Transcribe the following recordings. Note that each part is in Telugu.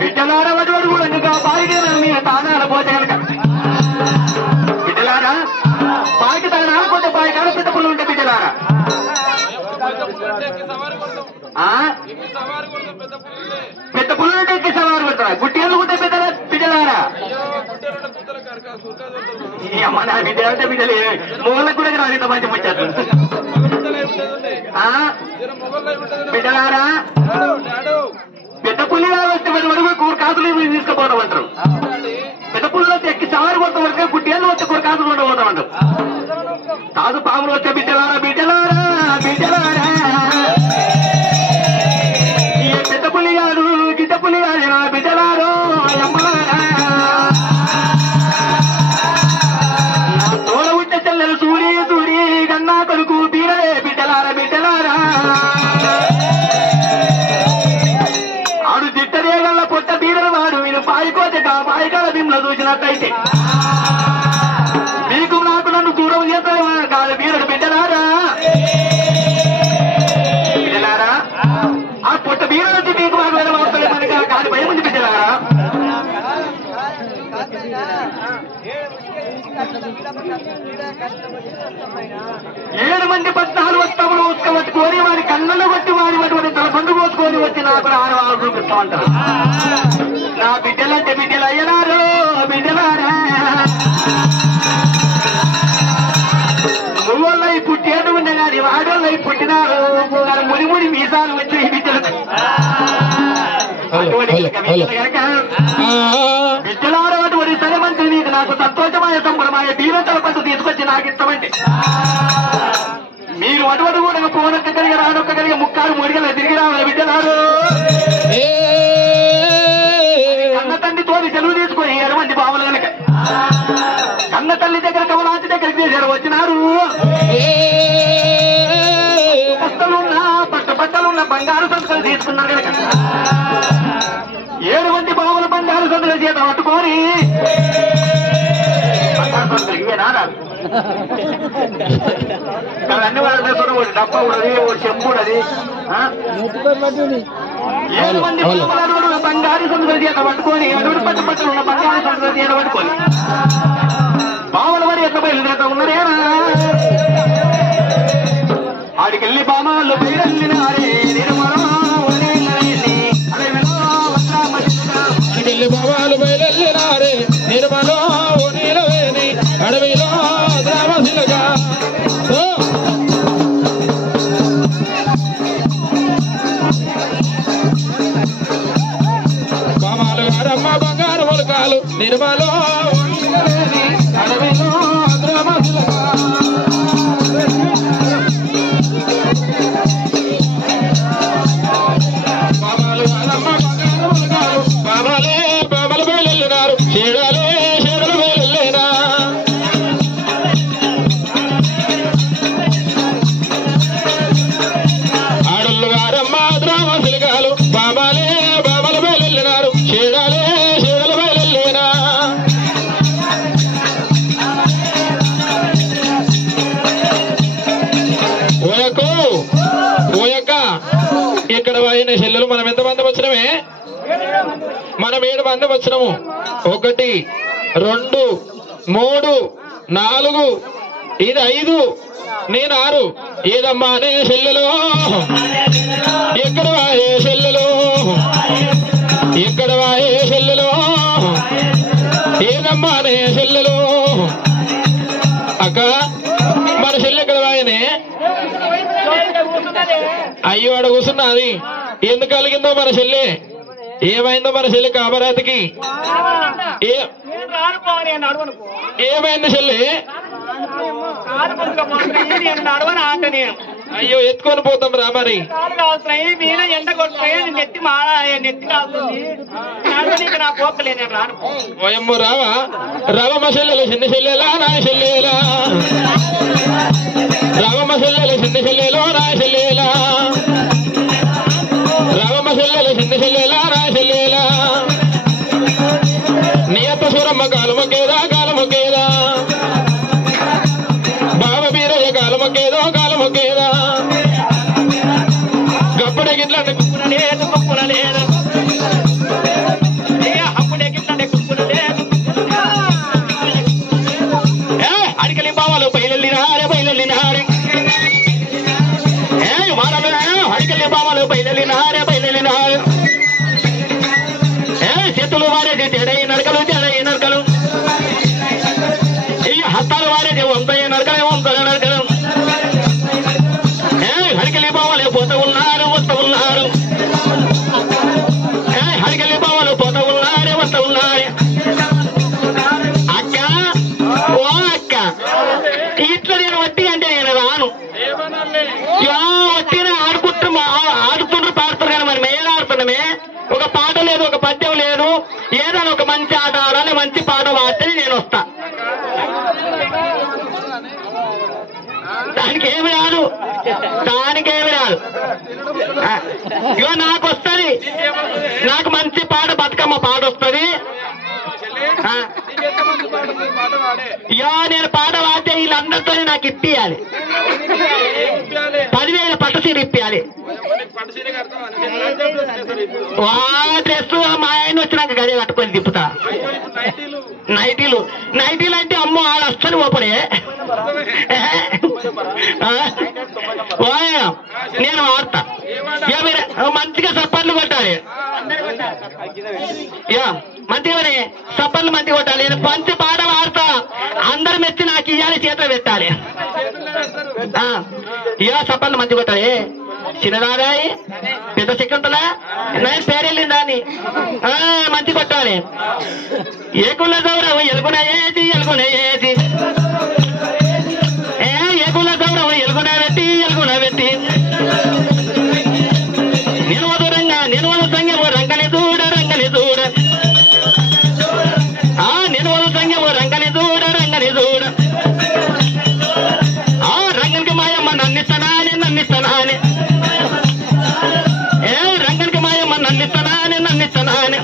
బిడ్డలారా వడవడు కూడా బాయిగా మీ తానాల పోతే కనుక బిడ్డలారా బాయికి తానాలు పోతే బాయి కాడ పెద్ద పుల్లు ఉంటే బిడ్డలారా పెద్ద పుల్లు ఉంటే ఎక్కి సవారు పెడతారా గుట్టేళ్ళు ఉంటే పెద్ద బిడ్డలారా అమ్మ నా బిడ్డ అంటే బిడ్డలే మొగలకు కూడా రాదు మంచి వచ్చారు బిడ్డలారా పెద్ద పుల్లిగా వస్తే వరకు కాకులు తీసుకుపోవడం అంటారు పెద్ద పుల్లు వస్తే ఎక్కి సవారు కొడతాం వరకు గుట్టేళ్ళు వస్తే కాకులు ఉండబోతాం అంటారు కాదు పాములు వస్తే బిడ్డలారా బిడ్డలారా బిడ్డలారా ఈ పెద్ద పుల్లి కాదు గిడ్డ పుల్లి కాదు నా బిడ్డలారో అమ్మలారా తోడ ఉంటే చెల్లెలు సూరి సూరి గన్నా కొడుకు బీరలే బిడ్డలారా బిడ్డలారా ఆడు దిట్టదేగల్ల పొట్ట బీరలు వాడు నేను పాయికోతే పాయికాల భీములో చూసినట్టయితే మీకు నాకు నన్ను దూరం చేస్తాను కాదు బీరడు బిడ్డలారా బిడ్డలారా ఆ పొట్ట బీరలు వచ్చి మీకు మాకు వెళ్ళవలసలే మనకి కాదు భయం ఉంది బిడ్డలారా 7 మంది 14 వస్తములు ఉసుకబట్టుకొని వారి కళ్ళలో కొట్టి వారి వాటి తల పండు పోసుకొని వచ్చి నాకు ఆడవాళ్ళు చూపిస్తామంటారు. నా బిడ్డలంటే బిడ్డలు అయ్యనారు బిడ్డలారా ముళ్ళై పుట్టేడు ఉండే కానీ వాడోళ్ళై పుట్టినారు ముడి మీసాలు వచ్చి ఈ బిడ్డలకు బిడ్డలారు అటువంటి సగమంత్రి నీకు నాకు సంతోషమైన సంబరమైన దీవెంతల పండు తీసుకొచ్చి నాకు ఇస్తామండి. మీరు అటువంటి కూడా పోనొక్క కలిగి రానొక్క కలిగి ముక్కారు ముడిగల తిరిగి రావాలి బిడ్డలారు. కన్న తండ్రి తోటి సెలవు తీసుకొని 7 మంది బావులు కనుక కన్న తల్లి దగ్గర కమలాంటి దగ్గరికి చేశారు వచ్చినారు. బట్టలున్న బంగారు సంతకాలు తీసుకున్నారు కనుక 7 మంది బావుల బంగారు సంతకాలు చేత పట్టుకొని అన్ని వాళ్ళ ఒకటి డబ్బా ఉన్నది ఒకటి చెంబు ఉన్నది. 7 మంది బంగారు సంతకాలు చేత పట్టుకొని అడుగు పట్టుబట్టలు ఉన్న బంగారు సంతకాలు చేత పట్టుకొని బావుల వారి ఎట్లా బయలుదేరుతా ఉన్నారేనా ఆడికెళ్ళి బామాలు బయలునారే అడికెళ్ళి బామాలు బయలునారే నిర్మలో నీలవేని అడవిలో ద్రావశిలగా బామాలు గారమ్మ బంగారు మొలకాలు నిర్మలో అడవిలో ద్రావశిలగా బాబాలు బయలున్నారు చీడాలే చీడలు బయలులేనా ఆడళ్ళు గారమ్మ ద్రావశిలగాలు బాబాలు బయలున్నారు చీడాలే చీడలు బయలులేనా ఓయక్క ఇక్కడ వాయిన చెల్లెలు మనం ఎంతమంది వచ్చినమే మనం 7 మంది వచ్చినాము 1 2 3 4 ఇది 5 నేను 6 ఏదమ్మా నే చెల్లెలు ఎక్కడ వాయే చెల్లెలు ఎక్కడ వాయే చెల్లెలు ఏదమ్మా నే చెల్లెలు అక్క మన చెల్లె ఎక్కడ వాయనే అయ్యో అడ కూర్చున్నది ఎందుకు కలిగిందో మన చెల్లె ఏమైందో మన చెల్లి కామరాతికి ఏమైంది చెల్లి అయ్యో ఎత్తుకొని పోతాం రా మరి ఎండ కొట్టుకుని నెత్తి నెత్తి కాస్తుంది నా పోకలేదు ఓయమ్మ రావా రావమ్మ చెల్లెలు చిన్న చెల్లెలా నా చెల్లెలా రావమ్మ చెల్లెలు చిన్న చెల్లెలో నా చెల్లెలా రావమ్మ చెల్లెలు చిన్న చెల్లెలా నా చెల్లెలా నియత సూరమ్మ కాలమొక్కేదా కాలమొక్కేదా బావ బీరయ్య కాలమొక్కేదో కాలమొక్కేదా గప్పుడే గిట్లంటే కుక్కున లేదు కుక్కున లేదు అప్పుడే గిట్లంటే కుక్కున లేదు అడికలి బావలు బయలునారే బయలునారే అడికలి బావలు బయలునారే బయలునారే చేతులు వారేది తెడై నడకలు తెడై నడకలు హస్తాలు వారేది వంతయ్య నడకలే వంతల నడకలు హడికలి బావలే పోతూ ఉన్నారు వస్తూ ఉన్నారు హడికలి బావలు పోతూ ఉన్నారే వస్తూ ఉన్నారు అక్క ఓ అక్క ఇట్లా నేను వట్టి అంటే నేను రాను వట్టిన ఆడుతుండ్రు పాడుతున్నారు కానీ మరి మేలు ఆడుతున్నామే ఒక పాట లేదు ఒక పద్యం లేదు ఏదైనా ఒక మంచి ఆట ఆడాలి మంచి పాట పాడితే నేను వస్తా దానికేమి రాదు దానికేమి రాదు ఇగో నాకు వస్తుంది నాకు మంచి పాట బతుకమ్మ పాట వస్తుంది ఇగో నేను పాట పాడితే వీళ్ళందరితో నాకు ఇప్పియాలి 10,000 పట్టు సీర ఇప్పియాలి డ్రెస్ మా ఆయన వచ్చినాక గదే కట్టుకొని తిప్పుతా నైటీలు అంటే అమ్మో ఆడ అసలు ఓపడే నేను వాడతా మంచిగా సప్పర్లు కొట్టాలి మంచిగానే సప్పర్లు మంచిగా కొట్టాలి నేను పంచి పాట వాడతా అందరు మెచ్చి నాకు ఇయ్యాలి చేతులు పెట్టాలి సప్పర్లు మంచిగా కొట్టాలి చిన్నదాదాయి పెద్ద శకుంతలా నేను పేరెళ్ళిందా అని మంచి కొట్టాలి ఏకుల గౌరవం ఎలుగునేసి ఏకుల గౌరవం ఎలుగునబెట్టి నేను వదు సంగము రంగని చూడ నేను వదు సంగము రంగని చూడ రంగనికి మాయమ్మ నన్నిస్తనానే రంగనికి మాయమ్మ నన్నిస్తనానే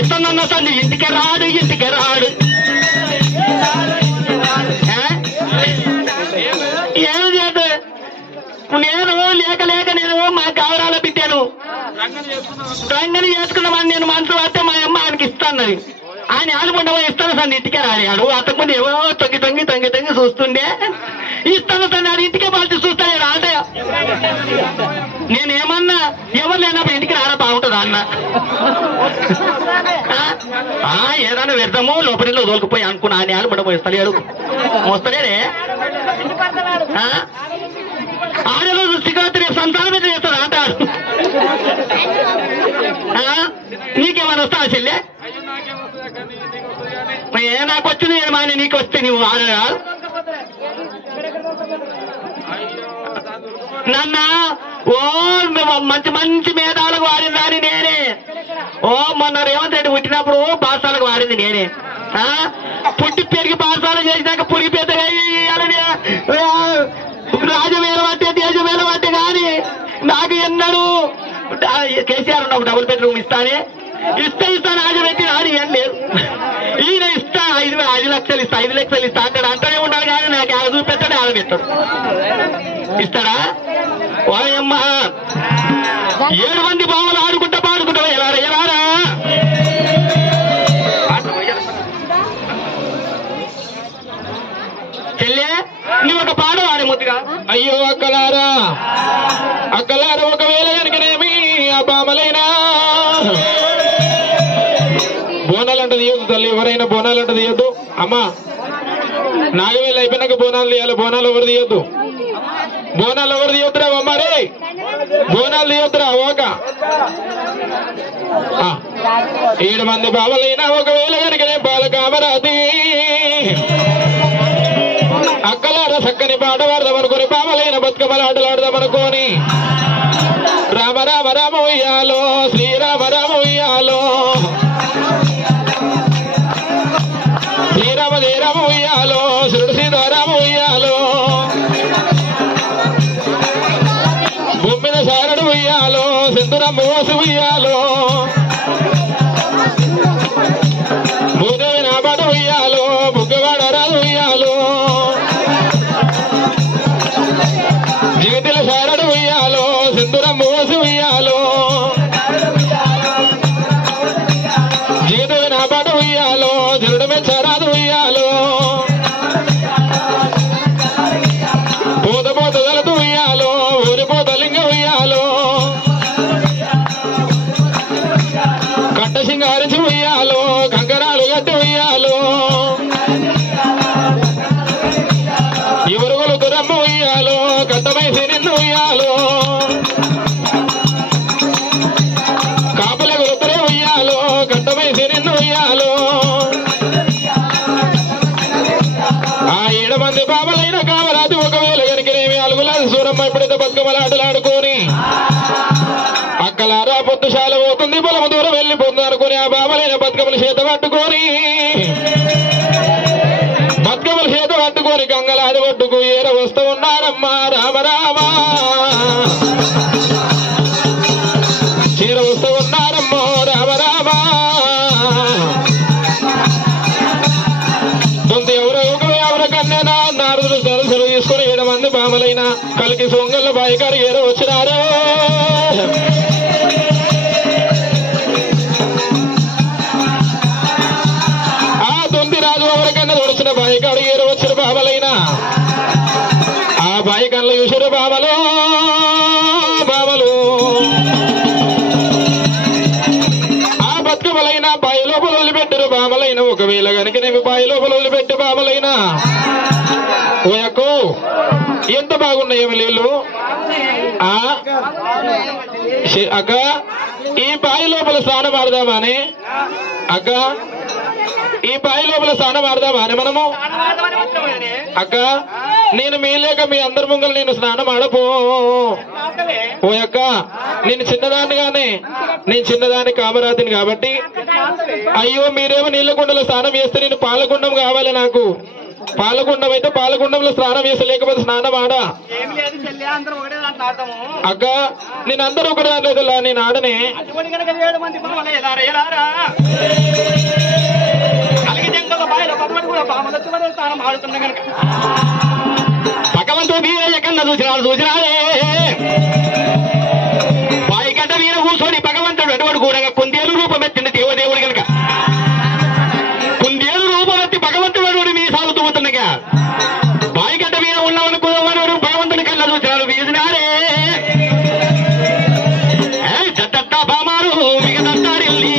ఇస్తన్న తల్లి ఇంటికి రాడు ఏం చేద్దు నేను లేక నేను మా గౌరాలో పెట్టాను రంగని చేసుకున్నామని నేను మనసు వస్తే మా అమ్మ ఆయనకి ఇస్తాన్నది ఆయన ఆలుకుండవో ఇస్తాను సార్ ఇంటికే రాడు అంతకుముందు ఏవో తొంగి చూస్తుండే ఇస్తాను సార్ అది ఇంటికే బాల్చి చూస్తాను అంటే నేనేమన్నా ఎవరు లేనప్పుడు ఇంటికి రారా బాగుంటుందా అన్న ఏదైనా వ్యర్థము లోపలిలో దోలుకుపోయి అనుకున్నా ఆయన ఆలుకుండవో ఇస్తలేడు మోస్తలేడే ఆడలో దృష్టికి రేపు సంతానం మీద చేస్తాడు అంటాడు నీకేమైనా వస్తావా చెల్లె నాకు వచ్చింది మా నీకు వస్తే నువ్వు ఆడరా నన్న మంచి మేధాలకు వాడిందని నేనే మొన్న రేవంత్ రెడ్డి పుట్టినప్పుడు పాఠశాలకు వాడింది నేనే పుట్టి పెరిగి పాఠశాల చేసినాక పురిగి పెద్దగా రాజమేల పట్టే దేశమేల పట్టే కానీ నాకు ఎన్నడూ కేసీఆర్ ఉన్నప్పుడు డబుల్ బెడ్రూమ్ ఇస్తాను ఆశ పెట్టి నాడు ఏం లేదు ఈయన ఇస్తా 5 లక్షలు ఇస్తా 5 లక్షలు ఇస్తా అంటనే ఉంటాడు కానీ నాకు ఆడ చూపెట్టాడు ఆడ పెట్టాడు ఇస్తాడా ఓయమ్మ 7 మంది బావలు ఆడుకుంటా పాడుకుంటా ఎలారా చెల్లె నువ్వు ఒక పాడు వాడే ముద్దుగా అయ్యో అక్కలారా ఒకవేళ కనుకనేమి ఆ బామలైనా బోనాలంట తీయొద్దు తల్లి ఎవరైనా బోనాలంట తీయొద్దు అమ్మా 4,000 అయిపోయినాక బోనాలు తీయాలి బోనాలు ఎవరు తీయొద్దురా అమ్మారే బోనాలు తీయొద్దురా ఓక 7 మంది బావలైనా ఒకవేళ కనుకనే బాలకామరాది అక్కలారా చక్కని పాట పాడదామనుకొని బావలైన బతుకమ్మల ఆటలాడదామనుకోని రామ రామ రామ ఉయ్యాలో శ్రీరామ రామ ఉయ్యాలో శ్రీరామ జయ రామ ఉయ్యాలో శిరుడు సీతారామ ఉయ్యాలో బొమ్మిన శారడు ఉయ్యాలో సింధురమ్మ మోసు ఉయ్యాలో భూదేవి నాబాటు ఉయ్యాలో ముగ్గవాడ రాదు ఉయ్యాలో జీవితల శారడు ఉయ్యాలో సింధురమ్మ మోసు ఉయ్యాలో జీవితవి నాబాటు ఉయ్యాలో జరుడు మెచ్చారాదు ఉయ్యాలో పూత దళదు ఉయ్యాలో ఊరిపోత లింగ ఉయ్యాలో కట్ట సింగారించి ఉయ్యాలో కంకరాలు గట్టి ఉయ్యాలో ఇవరుగులు దురమ్మ ఉయ్యాలో కట్టమై సినిన్ను ఉయ్యాలో కాపులకు రుద్రే ఉయ్యాలో కట్టమై సినిన్ను ఉయ్యాలో ఆ 7 మంది బాబలైన కామరాజు ఒకవేళ కనుకనేమి అలుగులాది సూరమ్మ ఎప్పుడైతే బతుకమ్మల ఆటలాడుకొని అక్కలారా పొద్దుశాల పోతుంది పొలము దూరం వెళ్ళిపోతుంది అనుకుని ఆ బాబలైన బతుకమ్మల చేత పట్టుకొని గంగలాది ఒడ్డుకు ఏర వస్తూ ఉన్నారమ్మా రామ రామ చీర వస్తూ ఉన్నారమ్మో రామ రామ ఎవరు కన్నేనా నారదులు సరస్సులు తీసుకుని 7 మంది బామలైన కలికి సొంగళ్ళ బాయికారు ఏరో వచ్చినారు ఆ 9 రాజు ఒకవేళ కనుక నేను బాయి లోపల వదిలిపెట్టే బాబలైనా ఓ అక్కో ఎంత బాగున్నాయేమి నీళ్ళు అక్క ఈ బాయి లోపల స్నానం ఆడదామానే అక్క ఈ బాయి లోపల స్నానం ఆడదామానే మనము అక్క నేను మీ లేక మీ అందరి ముంగలు నేను స్నానం ఆడపో ఓ అక్క నేను చిన్నదాన్ని కామరాతిని కాబట్టి అయ్యో మీరేమో నీళ్ళకుండలో స్నానం చేస్తే నేను పాలగుండం కావాలి నాకు పాలగుండం అయితే పాలగుండంలో స్నానం చేస్తే లేకపోతే స్నానం ఆడా అక్క నేను అందరూ ఒకటి దాంట్లో నేను ఆడనే భగవంతుడు వీరయ్య కన్నా చూసినాడే బాయిగడ్డ వీర కూర్చొని భగవంతుడు అటువంటి కూడా కుందేలు రూపమెత్తింది దేవదేవుడు కనుక కుందేలు రూపమెత్తి భగవంతుడు అటువంటి మీ సాగుతూ ఉంటుండగా బాయిగడ్డ వీర ఉన్నవాడు భగవంతుని కన్నా చూసినాడు వీసినాడే జట్ట బామారు మిగతాడిల్లి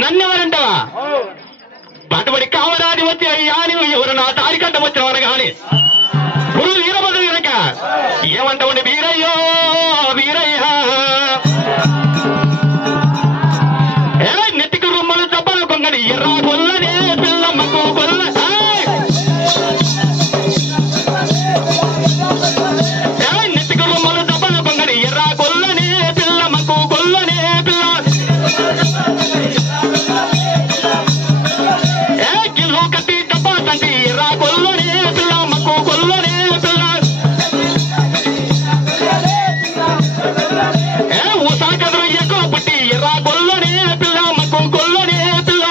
నన్నెవరంటావా అటువంటి కామరాజు వచ్చి అయ్యా నువ్వు ఎవరు నా తారికట్ట వచ్చినవని కానీ గురువు వీరభద్ర కనుక ఏమంటావండి వీరయ్యో వీరయ్య నెత్తికి రొమ్మలు చెప్పలు కొంగని ఎర్ర గొల్లనే పిల్లమ్మకు గొల్ల నెత్తికి రొమ్మలు చెప్పలు కొంగని ఎర్ర గొల్లనే పిల్లమ్మకు గొల్లనే పిల్ల కట్టి డబ్బా తంటి రా కొల్లనే పిల్ల మక్కు కొల్లనే పిల్ల ఊసా కదరు ఎక్కువ పుట్టి రా కొల్లనే పిల్ల మక్కు కొల్లనే పిల్ల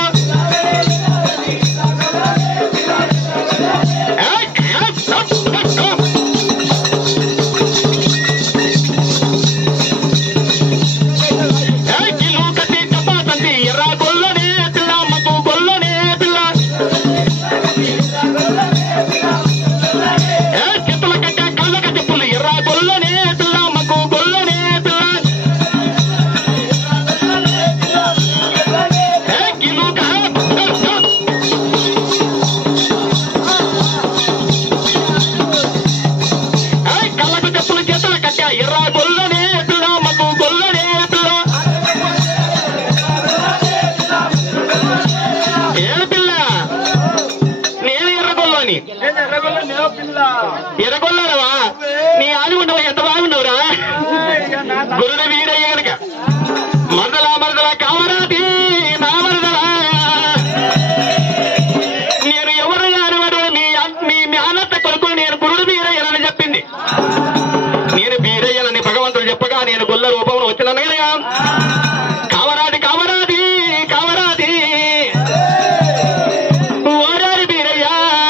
కిలో కట్టి డబ్బా తంటి రా కొల్లనే పిల్ల మక్కు కొల్లనే పిల్ల చెప్పుల కట్ట కళ్ళక చెప్పులు ఎర్ర గొల్లనే పిల్ల మక్కు గొల్లనే పిల్ల కళ్ళకు చెప్పులు చేతుల కట్ట ఎర్ర గొల్లనే పిల్ల మక్కు గొల్లనే పిల్ల ఏ పిల్ల నేను ఎర్రగొల్లని ఎర్రగొల్లవా నీ ఆది ఉండవా ఎంత బాగుండవురా గురుడు వీరయ్య కనుక మరదలా కామరాతి నా మరదలా నేను ఎవరు అనవాడు మీ మేనత్త కొడుకు నేను గురుడు వీరయ్యనని చెప్పింది నేను వీరయ్యనని భగవంతుడు చెప్పగా నేను గొల్ల రూపంలో వచ్చినాను కనుక కామరాతి కామరాతి కామరాతి ఓరారి వీరయ్య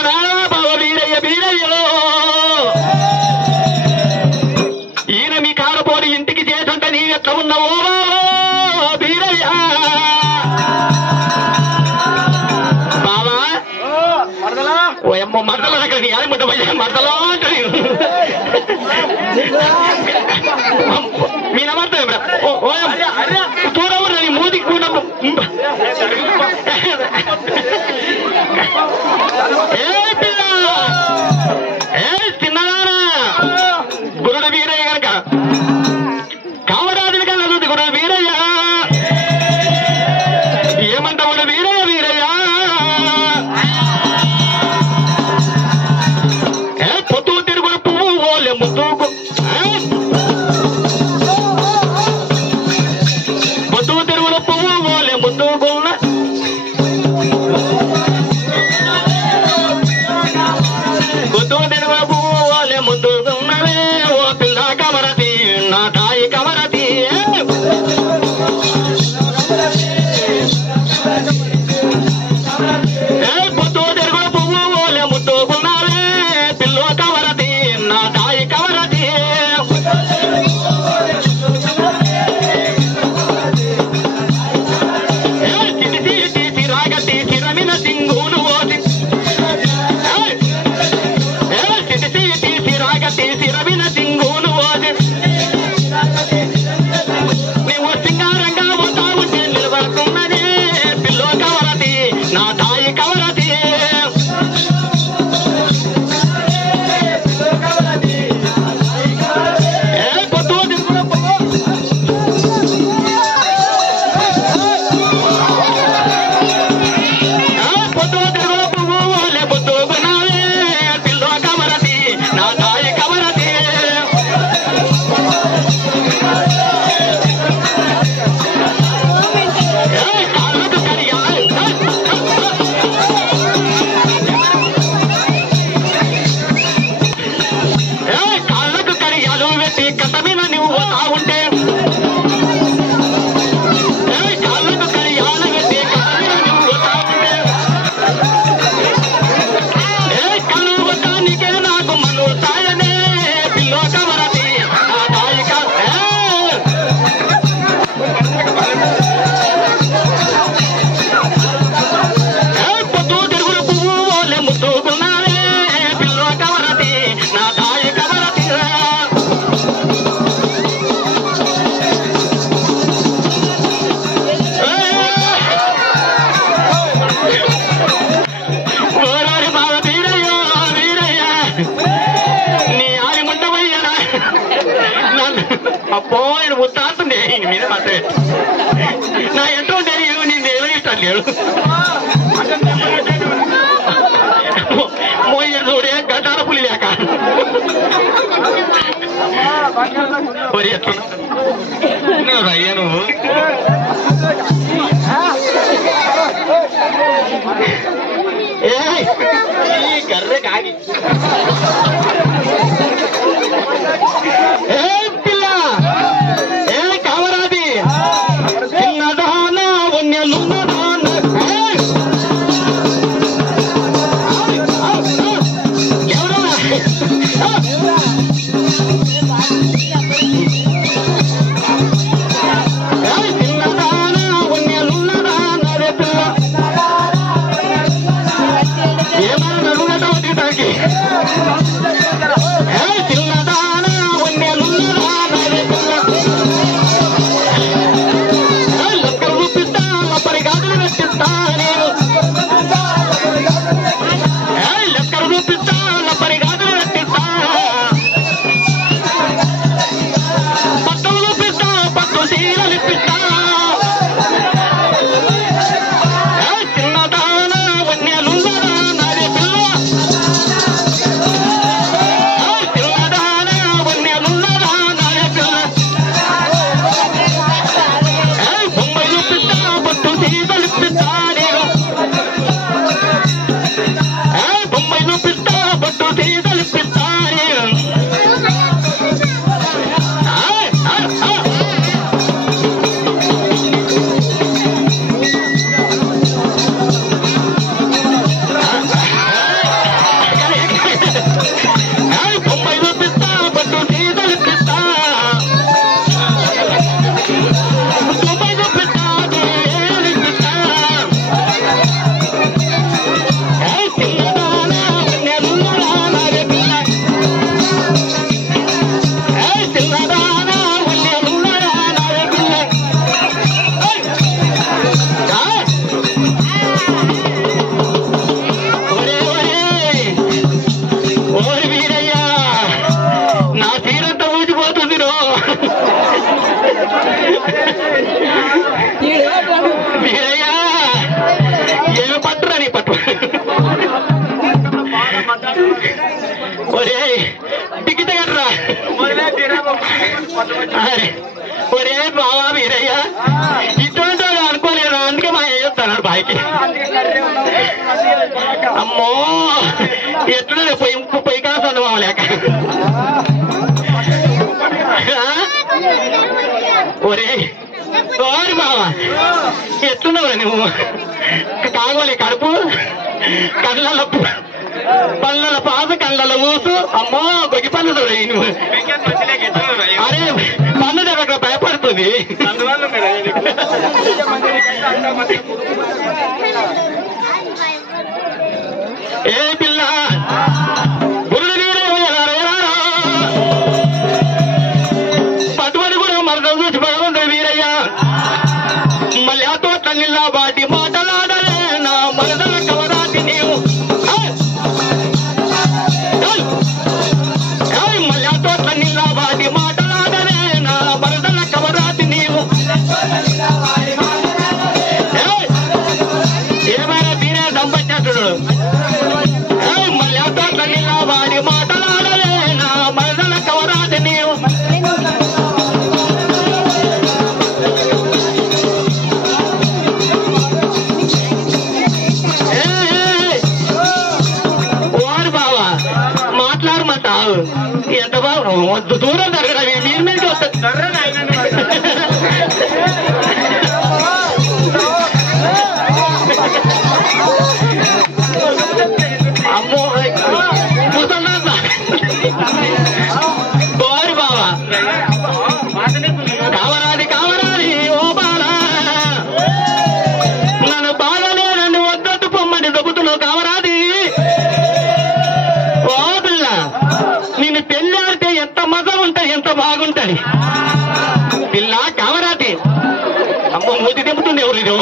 నానా బావ వీరయ్య వీరయ్యలో ఈయన మీ కారపోడి ఇంటికి చేస్తుంటే నీ ఎట్లా ఉన్నావో వీరయ్య బావా ఓ అమ్మ మరదల దగ్గర నీ ఆది ముట్ట మరదలా అంటారు మీ నమ్మ ఏ పిల్ల ఏ చిన్నదానా గురుడు వీరయ్య కనుక కామరాజుని కన్నా చూసి గురుడు వీరయ్య ఏమంటావు వీరయ్య వీరయ్య ఏ పొత్తు తిరుగుడు పువ్వు ఓలే ముద్దుకు పొత్తు తిరుగుడు పువ్వు ఓలే ముద్దుకున్న పొత్తు తిరుగుడు పువ్వు ఓలే ముద్దుకున్నవే ఓ పిల్ల కమరతి నా తాయి కమరతి పొత్తు తిరుగుడు పువ్వు ఓలే ముద్దుకున్నావే పిల్లో కమరతి నా తాయి కమరతి రాగతి చిరమిన సింగులు ఓసి రాగతి చిరమిన సింగులు ఓసి నువ్వు సింగారంగా పోతా ఉంటే నిలబడుతున్నదే పిల్లో కవరతి నా తాయి కవరతి పొత్తు పొత్తు తిరుగుడు పువ్వు ఓలే పొత్తుకున్నావే పిల్లో కమరతి నా తాయి కమరతి కాళ్ళకు కడియాలు కాళ్ళకు కడియాలు పెట్టి కసమిన నువ్వు పోతా ఉంటే కాళ్ళకు కడియాలు పెట్టి కసమిన నువ్వు పోతా ఉంటే కళ్ళు వద్దానికే నాకు మను తాయనే పిల్లో కమరతి నా తాయి పొత్తు తిరుగుడు పువ్వు ఓలే ముద్దుకున్నావే పిల్లో కమరతి నా తాయి కమరతి ఓరారి బావ వీరయ్య వీరయ్య నీ ఆరి ముండవయ్యనా అప్పో నేను ముత్తాంతుండే ఈయన మీద మాత్రమే నా ఎంతో తెలియదు నేను ఏమో ఇష్టం లేడు మోయ చూడే గడ్డాల పులి లేక మరి ఎట్లా నువ్వు అయ్యా నువ్వు ఈ గర్రె కాగి ఏ పిల్ల ఏ కావరాది చిన్నదాన వన్యలున్నదాన ఎవరన్నా చిన్నదాన వన్యలున్నదాన రే పిల్ల ఏమన్నా నడుగట వదిటానికి చిన్నదాన వన్యలున్నదాన రే పిల్ల లెక్కలు చూపిస్తా పరిగాదులు పెట్టిస్తా నేను లెక్కలు చూపిస్తా పరిగాదులు పెట్టిస్తా ఒరే బావా వీరయ్య ఇటువంటి వాడు అనుకోలేదు, అందుకే మా వేస్తాడు బాయికి. అమ్మో ఎట్లా పొయ్యి కాస్తాను మామలేక. ఒరే ఓరి బావా ఎట్లున్నావురా నువ్వు? కాగోలే కడుపు, కళ్ళ పళ్ళ పాత కళ్ళ మూసు. అమ్మో గొగ్గి పన్ను నువ్వు. అరే పన్ను దగ్గర భయపడుతుంది. ఏ పిల్ల గురుడు నీరే పట్టుబడి కూడా మరణం చూసి భగవంతుడు వీరయ్య. మళ్ళీ ఆ తోట నిల్లా వాటి మాటలాడలే నా మనదల కవరాటి నీవు. మళ్ళీ ఆ తోట నిల్లా వాటి మాటలాడలే నా మనదల కవరాటి నీవు. ఏమైనా తీరే సంపచ్చేస్తుడు. మళ్ళీ ఆ తోట నిల్లా వాడి మాటలాడలే నా మనదల కవరాటి నీవు. మాట్లాడమంటావు ఎంత బాబు దూరం జరగడం మీరు మీదకి వస్తుంది. అమ్మో ముసల్లా బారి బావా కావరాది కావరాది ఓ బాల నన్ను బాలనే నన్ను వద్దట్టు పొమ్మని దొబ్బుతున్నావు కావరాది. ఓ పిల్ల నిన్ను పెళ్లి ఆడితే ఎంత మజా ఉంటాయి, ఎంత బాగుంటది పిల్ల కావరాది. అమ్మ మూతి దింపుతుంది ఎవరు ఇది?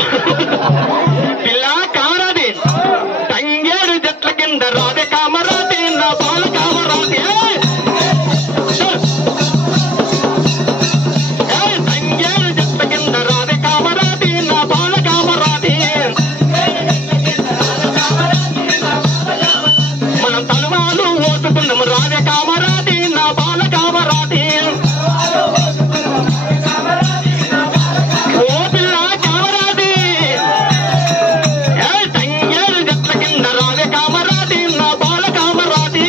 పిల్ల కావరాది తంగేడు చెట్ల కింద రాదే కామరాది నా బాల కామరాది. తంగేడు చెట్ల కింద రాదే కామరాది నా బాల కామరాది. మనం తలవాలు ఓటుకున్నాము రాదే కామరాది నా బాల కామరాది. ఓ పిల్ల కామరాది తంగేడు చెట్ల కింద రాదే కామరాది నా బాల కామరాది.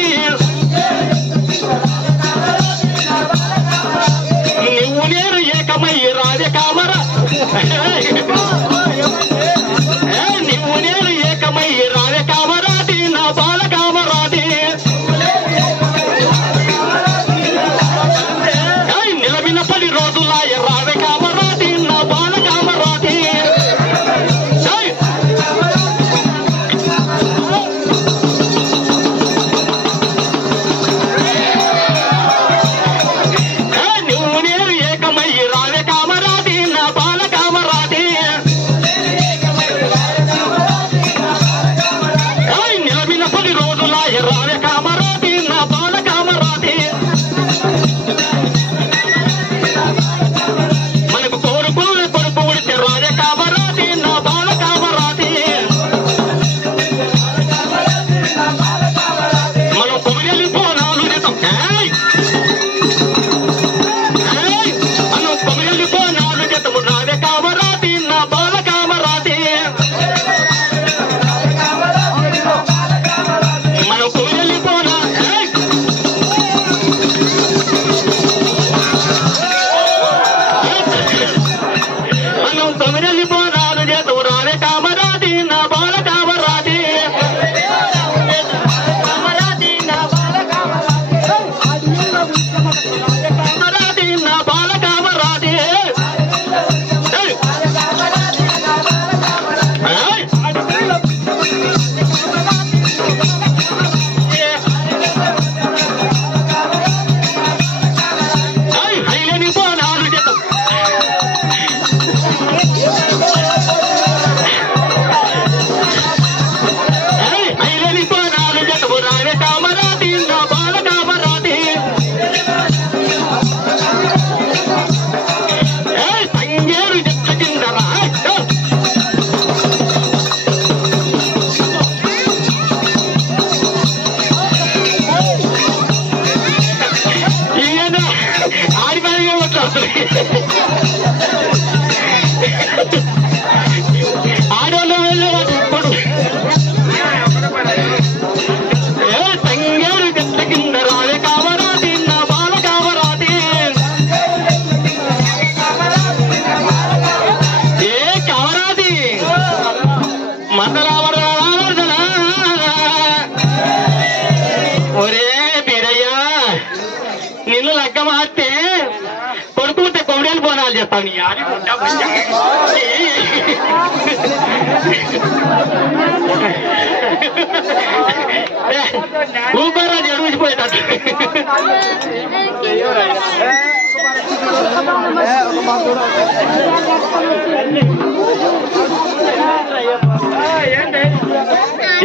నువ్వు నేను ఏకమై రాదే కామరా. నువ్వు నేను ఏకమై రాదే కామరాది నా బాల కామరాది. నిలబిన 10 రోజుల రాదే కామరాది నా బాల కామరాది. నువ్వు నేను ఏకమై రాదే కామరాది నా బాల కామరాది. నిలబిన 10 రోజుల రాదే కామరాది నా బాల కామరాది. మనకు కోరుకు కొడుకు ఉడితే రాదే కామరాది నా బాల కామరాది. మనం కొమిలి పోనాలు చేద్దాం. మనం కొమిలి పోనాలు చేద్దాము రాదే కామరాది నా బాల కామరాది. మనం కొమిలి పోనా మనం కొమిలి పోనాలు చేద్దాము రాదే కామరాది నా బాల కామరాది. కామరాది నా బాల కామరాది నా బాల కామరాది. హైలేని పోనాలు చేద్దాం. హైలేని పోనాలు చేద్దాము రాదే కామరాది నా బాల కామరాది. నిన్ను లగ్గ మాస్తే కొడుకుంటే కొమ్మడేలు బోనాలు చేస్తావు నీ ఆడి ఊపరా జడుసిపోయేటట్టు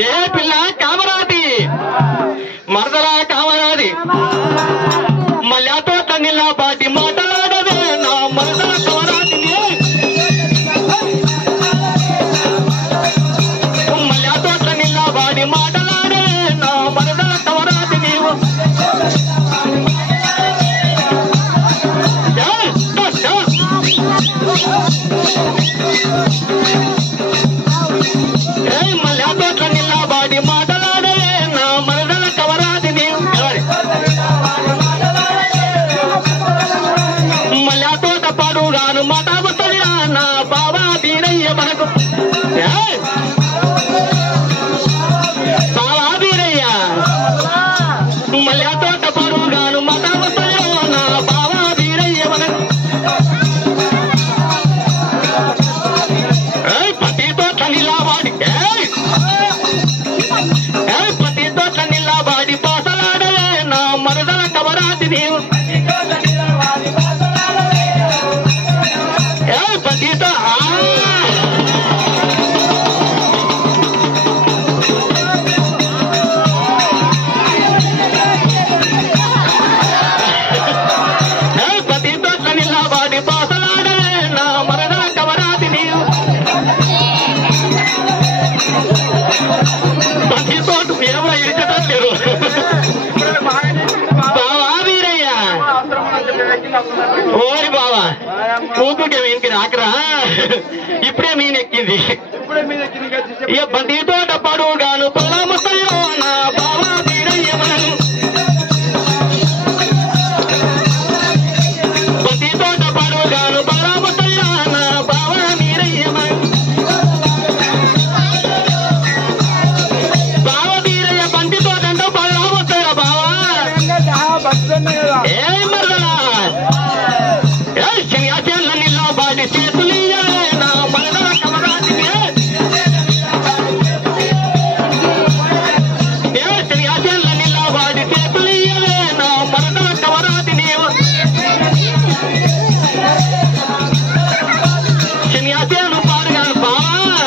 ఏ పిల్ల కామరాది మరదలా కామరాది మళ్ళాతో తన్నిలా పాటి మాటలాడదే నా మరదల కామరాది మళ్ళాతో తన్నిలా పాటి మాటలాడే నా మరదల కామరాది నీవు మళ్ళాతో తన్నిలా పాటి మాటలాడే నా మరదల కవరాది నీవు మళ్ళా తోట పాడుగాను మాటాబుతలి నా బాబా బీరయ్య మనకు బాబా బీరయ్య మళ్ళా తోట పాడుగాను మాటాబుతలి నా బాబా బీరయ్య మనకు పతితో తనిలావాడి పతితో తనిలావాడి పాసలాడలే నా మరదల కవరాది నీవు పతితో పతితో తనిలావాడి పాసలాడలే నా మరదల కవరాది నీవు పతితోటి ఏమో ఇచ్చటట్లేరు బావా వీరయ్య ఓరి బావా ఊపుకే వీనికి రాకరా ఇప్పుడే మీనెక్కింది ఇక బండి తోట పడుగాను పొలముసలో నా బావా వీరయ్య మనం బండి తోట పడుగాను పొలముసలో నా బావా వీరయ్య మనం బావ వీరయ్య బండి తోట అంటే పొలముసలో బావా ఏ మరదలా శనియాచేళ్ళ నిల్లా బాడి చేతులియ్యాలే నా మరదల కమరాది శనియాచేళ్ళ నిల్లా బాడి చేతులియ్యాలే నా మరదల కమరాది నీవు శనియాచేళ్ళు పాడుగాను బావా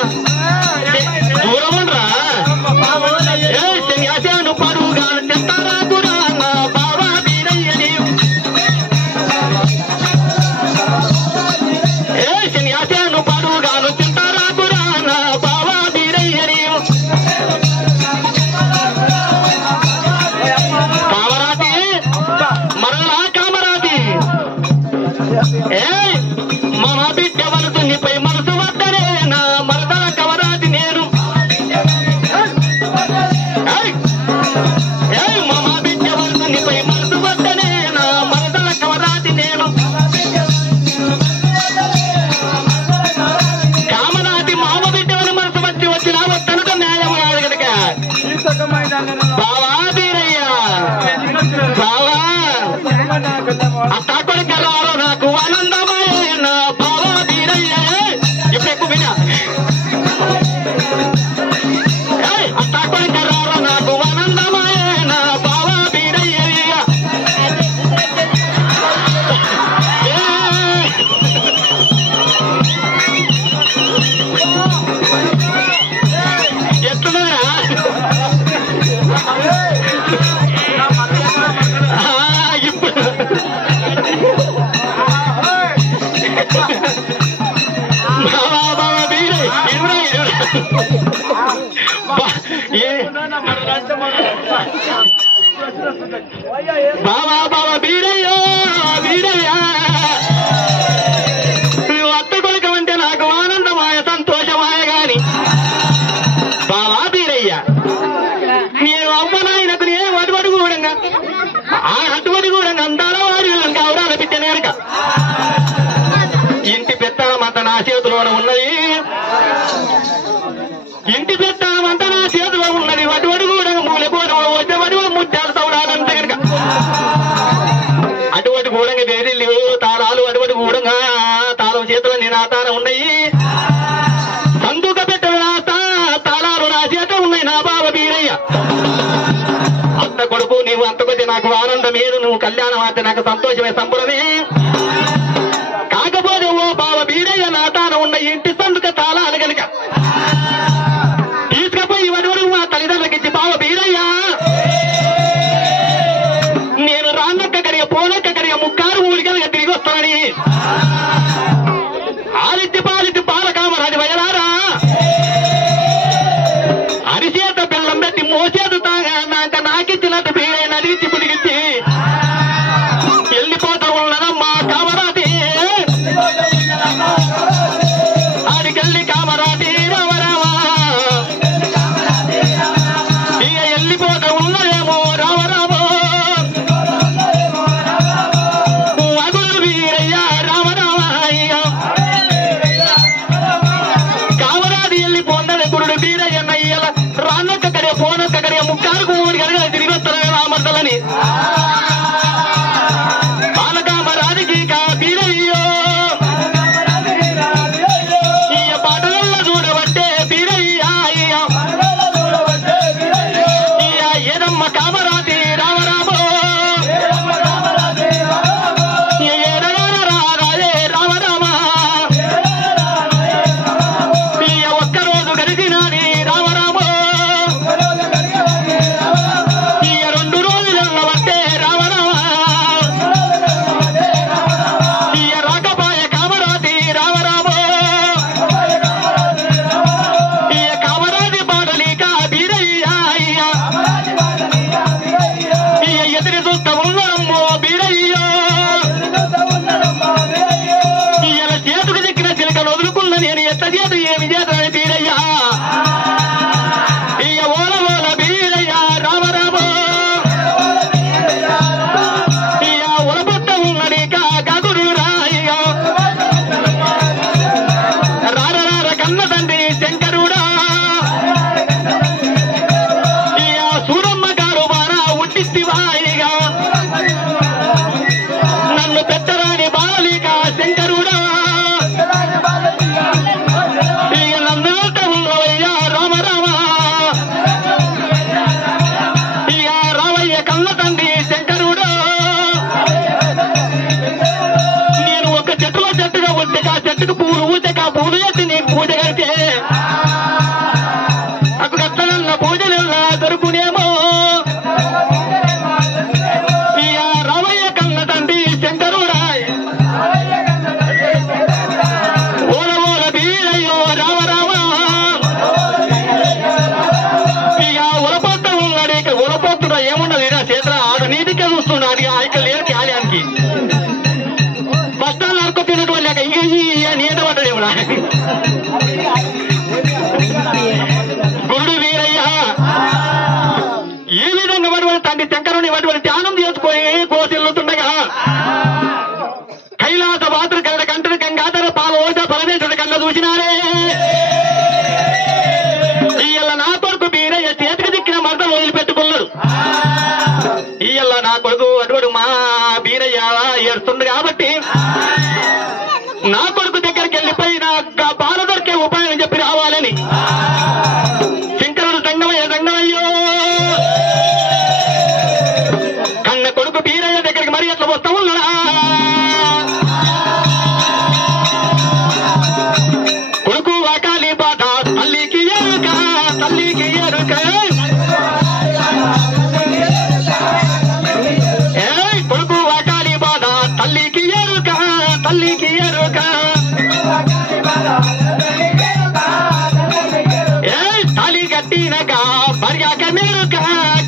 దూరముండ్రా శనియాచేళ్ళు పాడుగాను చెత్తారా కూడా నా బావా వీరయ్య నీవు శనియాసేను పాడుగాను తింటారా కూడా నా బావా వీరయ్య నీవు కామరాతి మరలా కామరాతి మమ బిడ్డ మనసు నీపై మనసు వద్దనే నా మరదల కవరాతి నేను మమ బిడ్డ మనసు నీపై మనసు వద్దనే నా మరదల కవరాతి నేను కామరాతి మామ బిడ్డవని మనసు వచ్చి వచ్చిన వద్దనుక న్యాయం కాదు కనుక బావా వీరయ్య బావా అత్తాకొడి కర్రాలో నాకు ఆనందమే నా బావా వీరయ్య ఇప్పుడు ఎక్కువ వినా అత్తాకొడి కర్రాలో నాకు ఆనందమే నా బావా వీరయ్య ఎట్లున్నారా ఇప్పుడు బాబా వీరే బాబా బాబా వీరయ్య వీరయ్య నువ్వు అత్త కొడుకమంటే నాకు ఆనందమాయ సంతోషమాయ గాని బాబా వీరయ్య నేను అమ్మ నాయనకు నేను అటువంటి కూడా ఆ అటువంటి కూడా అందాల వారి గౌరవాలు పెట్టాను కనుక ఇంటి పెత్తనమంతా నా చేతిలోనే ఉన్నది ఇంటి పెత్తనమంతా నా చేతిలో ఉన్నది అటువంటి కూడా మూలపోరు వచ్చే ముత్యాలు తవడాలంటే కనుక ప్రాణం అంటే నాకు సంతోషమే సంబరమే. కాకపోతే ఓ బావ బీరయ్య నా తాను ఉన్న ఇంటి సందుక చాలా అనగనక తీసుకుపోయి ఇవన్నీ మా తల్లిదండ్రులకి ఇచ్చి బావ బీరయ్య నేను రాన్నక్క కడిగ పోనక్క కడిగ ముక్కారు ఊరికనగా తిరిగి వస్తానని ఆలిత్తి పాలిత్తి పాల కామరాది వయలారా అరిచేత బెల్లం పెట్టి మోసేత తాగా నాక నాకిచ్చినట్టు బీరయ్య నడిచి పుడిగిచ్చి వెళ్ళిపోతా ఉన్నదమ్మా కామరాది ఆడికెళ్ళి కామరాది రామరామా ఇక వెళ్ళిపోతా ఉన్నదేమో రామరామో అగులు వీరయ్య రామరామా కామరాది వెళ్ళిపోన్నది గురుడు వీరయ్య నయ్యల రానొక్క కడియ పోనొక్క కడియ ముక్కారుకు ఊరి కడిగా తిరిగి వస్తారు రామర్దలని బాలకామరాదికి వీరయ్యో ఈ పాటలలో చూడబట్టే వీరయ్య ఏదమ్మ కామరాది రామరామో రాజే రామరామా ఒక్కరోజు గడిచినాది రామరామో ఈ 2 రోజులలో బట్టే రామరామా ఈ రాకపాయ కామరాది రామరామో ఈ కామరాది పాటలిక బీరయ్య ఈ ఎదురు చూస్తా ఉన్నామో బీరయ్యో ఇలా చేతుకు చిక్కిన చిలకను వదులుకున్న నేను ఎట్ట చేత ఏమి చేతని బీరయ్య ఇయ ఓల ఓల బీరయ్య రామరామో ఇయ ఒలపొట్ట ఉన్నది కాగురు రాయ రార రార కన్న తండ్రి శంకరుడా ఇయ సూరమ్మ గారు బాణ ఉట్టివాయిగా నన్ను పెట్టరాని బాలిక శంకరుడా ఇక నన్ను ఉన్నవయ్యా రామరామ ఇక రావయ్య కన్న తండ్రి శంకరుడా నేను ఒక చెట్టులో చెట్టుగా ఉంటే ఆ చెట్టుకు పూలు ఊచక పూలు ఎత్తి నేను పూజ కడితే నాకు కష్టనన్న పూజలెల్లా దొరుకునేమో ఇక రావయ్య కన్న తండ్రి శంకరుడా ఓల ఓల బీరయ్యో రామరామ ఇక ఉలపొట్ట ఉన్నాడు ఇక ఉలపొట్టులో ఏమున్నది నా చేతుల ఆడ నీటికే చూస్తున్నాడు ఇక్కడ లేరు కాలానికి బస్తాలు నరుకు తినటువంటి లేక ఇంక నీట పడ్డాడేమో గురుడు వీరయ్య ఈ విధంగా వాటి తండ్రి శంకరుని వాటి ధ్యానం చేసుకొని కోసిల్లుతుండగా కైలాస పాత్ర కళ్ళ కంటది గంగాధర పాల ఓట పరమేశ్వరుడి కళ్ళ చూసినారే ఇయ్యల్ల నా కొడుకు బీరయ్య చేతికి దిక్కిన మర్దం వదిలిపెట్టుకున్నాడు. ఇయ్యల్ల నా కొడుకు అటువంటి మా బీరయ్య ఏడుస్తుంది కాబట్టి నా కొడుకు దగ్గరికి వెళ్ళిపోయి నా బాల దొరికే ఉపాయం చెప్పి రావాలని శంకరుడు దంగమయ్యో కన్న కొడుకు బీరయ్య దగ్గరికి మరి ఎట్లా వస్తా ఉన్నాడా కొడుకు వాకాలి బాట తల్లికి ఎరుక కొడుకు వాకాలి బాట తల్లికి ఎరుక తాళి కట్టినక భార్యక మెరుక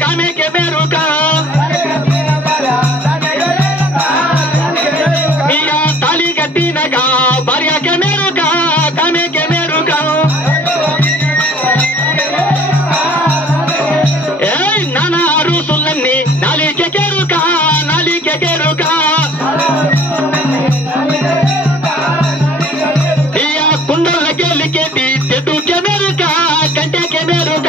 కామెకే మెరుక ఇక తాళి కట్టినక భార్యక మెరుక కామెకే మెరుక నానా అరుసులన్నీ నాలికే కెరుక ఇక కుండలకెళ్ళికేటి చెట్టుకే మెరుక కంటెకే మెరుక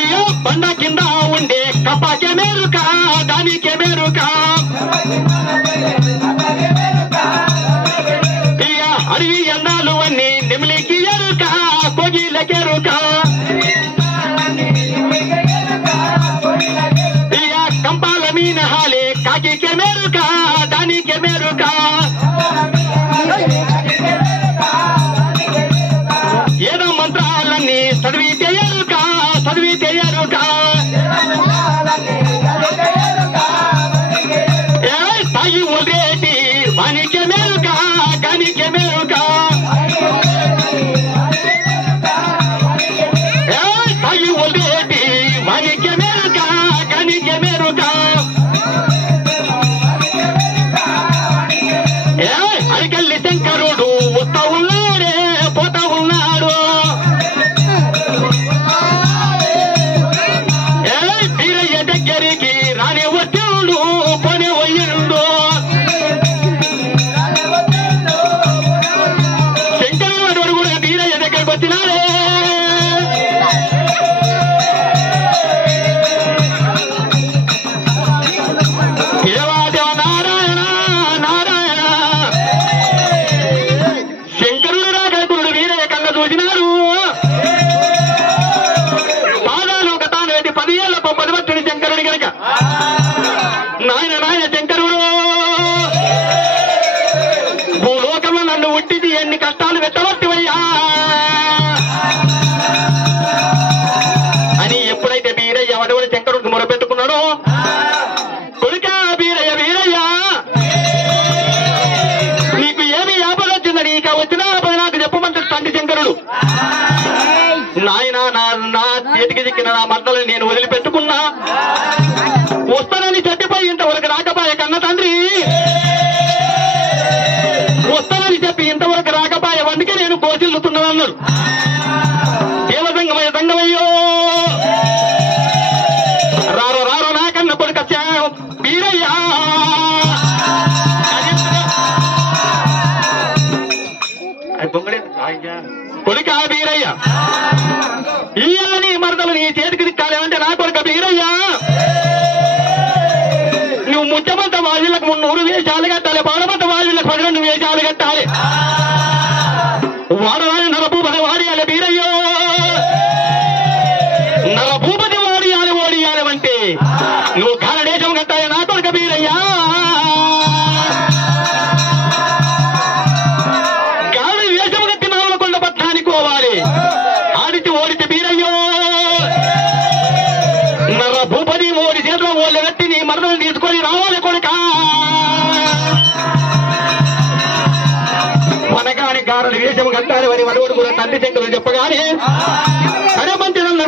ఇక బండ కింద ఉండే కపాకే మెరుక దానికే మెరుక ఇక అడవి ఎండాలు అన్ని నెమిలికి ఎరుక కోగిలకెరుక తెలియరుక తాగి ఉండేటి వానికి మెరుక గనికి మెరుక తాగి ఉండేటి వానికి మెరుక గనికి మెరుక అరికల్లి శంకరుడు వస్తా ఉన్నాడే పోతా ఉన్నాడు వీరయ్య దగ్గరికి రాని వచ్చాడు పోనే వయ్యుడు శంకరుడు కూడా వీరయ్య దగ్గరికి వచ్చినాడే దేవాదేవ నారాయణ నారాయణ శంకరుడు రాకరుడు వీరయ్య కళ్ళ చూసినాడు పాదాలు ఒక తాను వేసి 10 ఏళ్ల 10 వచ్చుడు శంకరుడి కనుక నాయన నాయన శంకరుడు భూలోకంలో నన్ను ఉట్టిది ఎన్ని కష్టాలు పెట్టవట్టువయ్యా అని ఎప్పుడైతే వీరయ్య అటువంటి శంకరుడికి మొరపెట్టుకున్నాడో కొడుకా వీరయ్య వీరయ్య నీకు ఏమి ఆపద వచ్చిందని ఇక వచ్చిన ఆపద నాకు చెప్పమంటాడు తండ్రి శంకరుడు నాయన నా చేతికి చిక్కిన నా మంటలను నేను వదిలిపెట్టుకున్నా వస్తానని చెప్పిపోయి ఇంతవరకు రాకపోయే కన్న తండ్రి వస్తానని చెప్పి ఇంతవరకు రాకపోయే అందుకే నేను కోసిల్లుతున్నాను అన్నాడు దేవసంగమయ్య సంగమయ్యో రారో రారో నాకన్న కొడుక వీరయ్య కొడుక వీరయ్య ఇయ్యాలని మరదలు నీ చేతికి దిక్కాలేమంటే నా కొడుక వీరయ్య నువ్వు ముచ్చమంత వాజులకు 300 వేషాలు కట్టాలి బాడమంత వాజులకు 12 వేషాలు కట్టాలి వాడరాని నరభూపతి వాడియాలి వీరయ్యో నరభూపతి వాడియాలి ఓడియాలి అంటే నువ్వు కాలదేశం కట్టాలి నా కొడుక వీరయ్యా గాలి వేషం కట్టి నావలకొండ పట్టానికి పోవాలి ఆడితే ఓడితే వీరయ్యో నరభూపతి ఓడి చేతిలో ఓళ్ళు కట్టి నీ మరణం తీసుకొని రావాలి కొడుక మనగాని గారలు వేషం కట్టాలి అని మనోడు కూడా తండ్రి శంకరులు చెప్పగానే అరే మంచి నన్ను